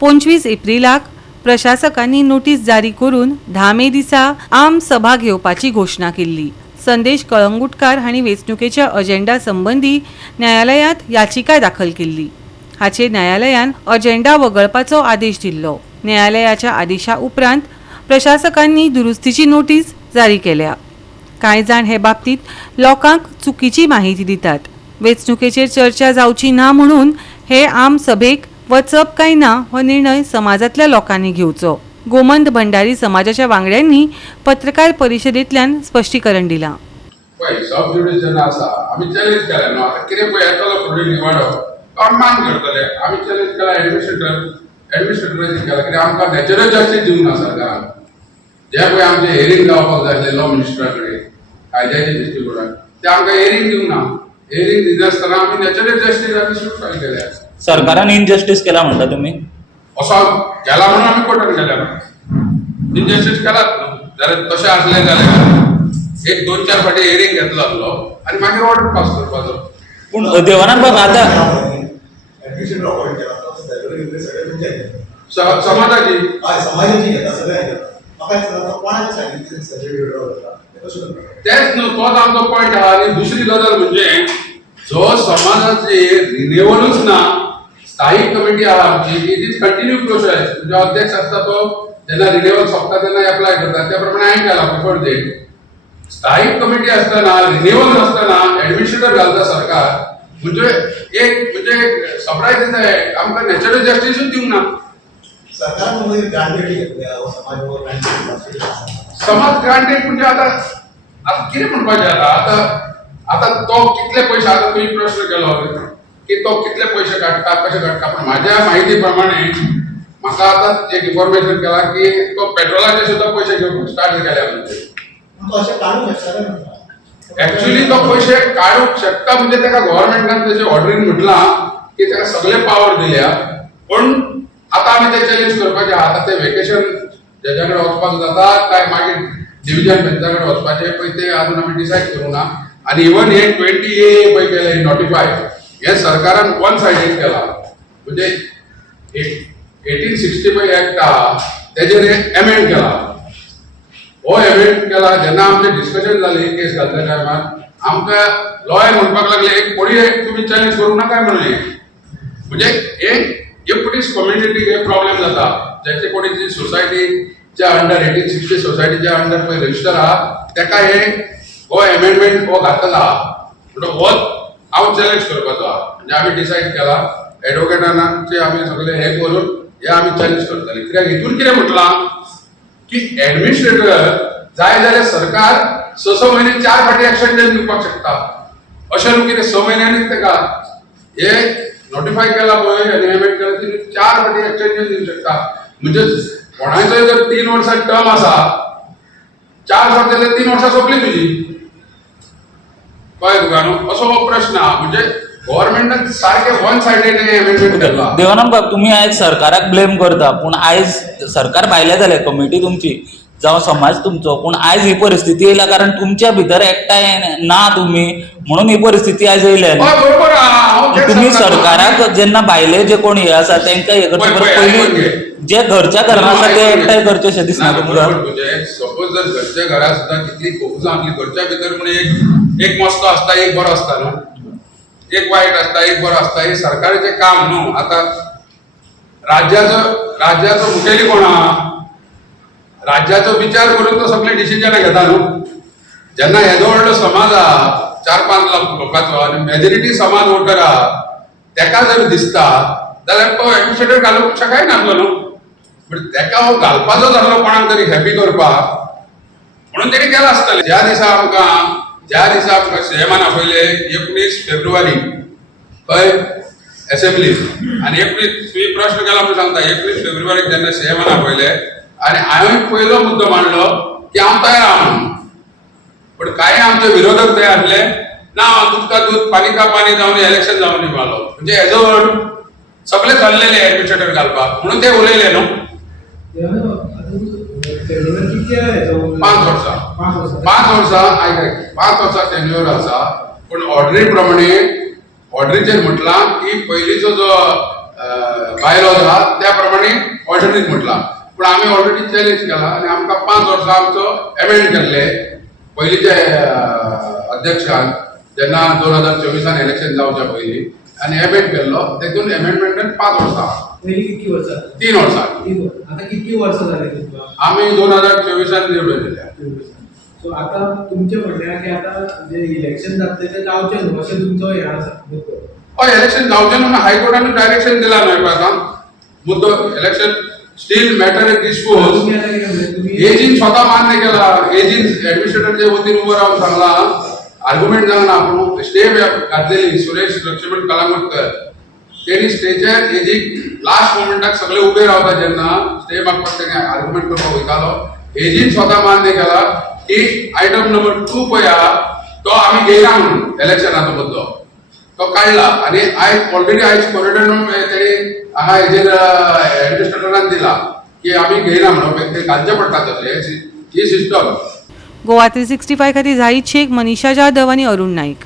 25 एप्रिलाक प्रशासकांनी notice जारी करून 10 मे दिसा आम सभा घेवपाची घोषणा केल्ली। संदेश कळंगुटकार हांणी वेंचणुकेच्या अजेंडा संबंधी न्यायालयांत याचिका दाखल केल्ली। हाचेर न्यायालयान अजेंडा वगळपाचो आदेश दिल्लो। न्यायालयाच्या आदेशा उपरांत प्रशासकांनी दुरुस्तीची नोटीस जारी केल्या। कांय जाण हे बाबतीत लोकांक चुकीची माहिती दितात। वेंचणुकेचेर चर्चा जावची ना म्हणून हे आम सभेक वचप काय ना हो निर्णय समाजातल्या लोकांनी घेवचो। गोमंत भंडारी समाजाच्या वांगड्यांनी पत्रकार परिशदेंतल्यान स्पश्टीकरण दिलां। सब जुडिशन आसा आमी चॅलेंज केला न्हू आतां कितें पळय येतलो फुडें निवाडो आमी मान करतले आमी चॅलेंज केला एडमिनिस्ट्रेटरांनी केला कित्याक आमकां नॅचरल जस्टीस दिवंक ना सरकारान जे पळय आमचे हेरींग जावपाक जाय आसलें लॉ मिनिस्टरा कडेन कायद्याच्या दृश्टीकोनान ते आमकां हेरींग दिवंक ना। हेरींग दिनासतना आमी नॅचरल जस्टीसाची सूट फायल केल्या। सरकारान इनजस्टीस केला म्हणटा तुमी? असो केला म्हणून आमी कोर्टान गेल्या इनजस्टीस केलात न्हू जाल्यार तशें आसलें जाल्यार एक 2-4 फाटी हेरींग घेतलो आसलो आनी मागीर ऑर्डर पास करपाचो। पूण देवानंद बाब आतां समाजाची तेच न्हू तोच आमचो पॉयंट आहा। आनी दुसरी गजाल म्हणजे जो समाजाचे रिन्युअलूच ना स्थायी कमिटी आहा आमची इट इज कंटिन्यू प्रोसेस म्हणजे अध्यक्ष आसता तो जेन्ना रिन्युअल सोंपता तेन्ना एप्लाय करता त्या प्रमाणे हांवें केला बिफोर डेट। स्थायी कमिटी आसतना रिन्युअल नासतना एडमिनिस्ट्रेटर घालता सरकार म्हणजे एक सरप्रायज दिता आमकां नॅचरल जस्टीसूच दिवंक ना। समाज ग्रांटेड म्हणजे आतां कितें म्हणपाचें आतां तो कितले पयशे आतां तुवें प्रश्न केलो की तो कितले पयशे काडटा कशे काडटा पूण म्हाज्या म्हायती प्रमाणे म्हाका आतां एक इन्फॉर्मेशन केला की तो पेट्रोलाचे सुद्दां पयशे घेवपाक स्टार्ट केल्या म्हणजे एक्चुअली तो पयशे काडूंक शकता म्हणजे तेका गव्हर्नमेंटान तेजे ऑर्डरीन म्हटलां की तेका सगळे पावर दिल्या पण आतां आमी ते चॅलेंज करपाचे आहा। आतां ते वेकेशन जेच्या कडेन वचपाक जाता काय मागीर डिव्हिजन बेंचा कडेन वचपाचें पळय ते अजून आमी डिसायड करूं ना। आनी इवन हे 20A पळय केले नोटिफाय हे सरकारान वन सायडेड केला म्हणजे 1865 एक्ट आहा तेजेर एमेंड केला। हो एमेंड केला जेन्ना आमचे डिस्कशन जाली केस घालता टायमार आमकां लॉयर म्हणपाक लागले एक कोणी तुमी चॅलेंज करूं नाका म्हणलें म्हणजे एक पुलीस कम्युनिटीक हे प्रॉब्लेम जाता ज्याचे कोणी जी सोसायटीच्या अंडर 1860 सोसायटीच्या अंडर पळय रजिस्टर आहा तेका हे हो एमेंडमेंट हो घातला म्हणून हो हांव चॅलेंज करपाचो आहा म्हणजे आमी डिसायड केला एडवोकेटांचे आमी सगळे हे करून हे आमी चॅलेंज करतले कित्याक हितून कितें म्हटलां की एडमिनिस्ट्रेटर जाय जाल्यार सरकार 6 म्हयने 4 फाटी एक्सटेंशन दिवपाक शकता अशें न्हू कितें 6 म्हयन्यांनीच तेका हे नोटिफाय केला पळय आनी एमेंड केला ती 4 फाटी एक्सटेंशन दिवंक शकता म्हणजे कोणाचोय जर 3 वर्सां टर्म आसा 4 फावट जाल्यार 3 वर्सां सोंपली तुजी कळ्ळें तुका न्हू असो हो प्रश्न आहा म्हणजे गव्हर्नमेंटान सारके वन सायडेड एमेंडमेंट केला। देवानंद बाब तुमी आयज सरकाराक ब्लेम करता पूण आयज सरकार भायले जाले कमिटी तुमची जावं समाज तुमचो पूण आयज ही परिस्थिती येयला कारण तुमच्या भितर एकठांय ना तुमी म्हणून ही परिस्थिती आयज येयल्या। तुम्ही सरकाराक जेन्ना भायले जे कोण हे आसा तांकां हे करचे परस पयलीं जे घरच्या घरान आसा ते एकठांय करचे अशें दिसना तुमकां? सपोज जर घरच्या घरा सुद्दां कितली खूब आपली घरच्या भितर म्हणून एक मस्तो आसता एक बरो आसता न्हू एक वायट आसता एक बरो आसता हे सरकाराचें काम न्हू। आतां राज्याचो मुखेली कोण आहा राज्याचो विचार करून तो सगळे डिसिजन घेता न्हू। जेन्ना येदो व्हडलो समाज आहा 4-5 लाख लोकांचो आनी मेजॉरिटी समाज वोटर आहा तेका जर दिसता जाल्यार तो एडमिनिस्ट्रेटर घालूंक शकाय नासलो न्हू बट तेका हो घालपाचो जाल्लो कोणाक तरी हॅपी करपाक म्हणून तेणी केला आसतलें। ज्या दिसा आमकां सीएमान आपयले 19 फेब्रुवारी कळ्ळें असेंब्ली आनी 19 तुवें प्रश्न केला म्हणून सांगता 21 फेब्रुवारीक जेन्ना सीएमान आपयले आनी हांवें पयलो मुद्दो मांडलो की हांव तयार आहा म्हणून पण कांय आमचे विरोधक तयार आसले ना दूध का दूध पानी का पानी जावन इलेक्शन जावन निघालो म्हणजे हेजो सगळे चल्लेले एडमिनिस्ट्रेटर घालपाक म्हणून ते उलयले न्हू। 5 वर्सां टेन्युअर आसा पण ऑर्डरी प्रमाणे ऑर्डरीचेर म्हटलां की पयलींचो जो बायलॉज आहा त्या प्रमाणे ऑल्टरनेट म्हटला. पण आम्ही ऑलरेडी चॅलेंज केला आणि आमकां 5 वर्सां आमचो एमेंड केल्ले पयलींचे अध्यक्षान जेन्ना 2024 इलेक्शन जावच्या पयलीं आनी एमेंड केल्लो तेतून एमेंडमेंटान 5 वर्सां पहिली किती वर्षां 3 वर्सां आता किती वर्ष झाले तुमका आम्ही 2024 निवडून दिल्या. सो आता तुमचे म्हणणे की आता जे इलेक्शन जातले ते जावचे न्हू अशें तुमचो हे आसा मुद्दो. हय इलेक्शन जावचें म्हणून हायकोर्टान डायरेक्शन दिला न्हय पळय मुद्दो इलेक्शन स्टील मॅटर डिस्पोज तुम्ही आता कितें म्हणले तुम्ही एजीन स्वतः मान्य केला. एजीन ऍडमिनिस्ट्रेटरच्या वतीन उभं राहून सांगला आर्ग्युमेंट जावना आपण स्टे घातलेली सुरेश लक्ष्मण कलामतकर तेणी स्टेजर एजीक लास्ट मोमेंटाक सगळे उभे रावता जेन्ना स्टे मागपाक तेणे आर्ग्युमेंट करपाक वयतालो एजीन स्वतः मान्य केला की आयटम नंबर 2 पळय आहा तो आम्ही घेयना म्हणून इलेक्शनाचो मुद्दो तो काढला आणि आयज ऑलरेडी आयज कॉरिडॉर तेणी हांगा हेजेर ऍडमिनिस्ट्रेटरान दिला की आम्ही घेयना म्हणून ते घालचे पडटा तसले ही सिस्टम. गोवा 365 खातीर झाहीद शेख, मनीषा जाधव आनी अरुण नाईक.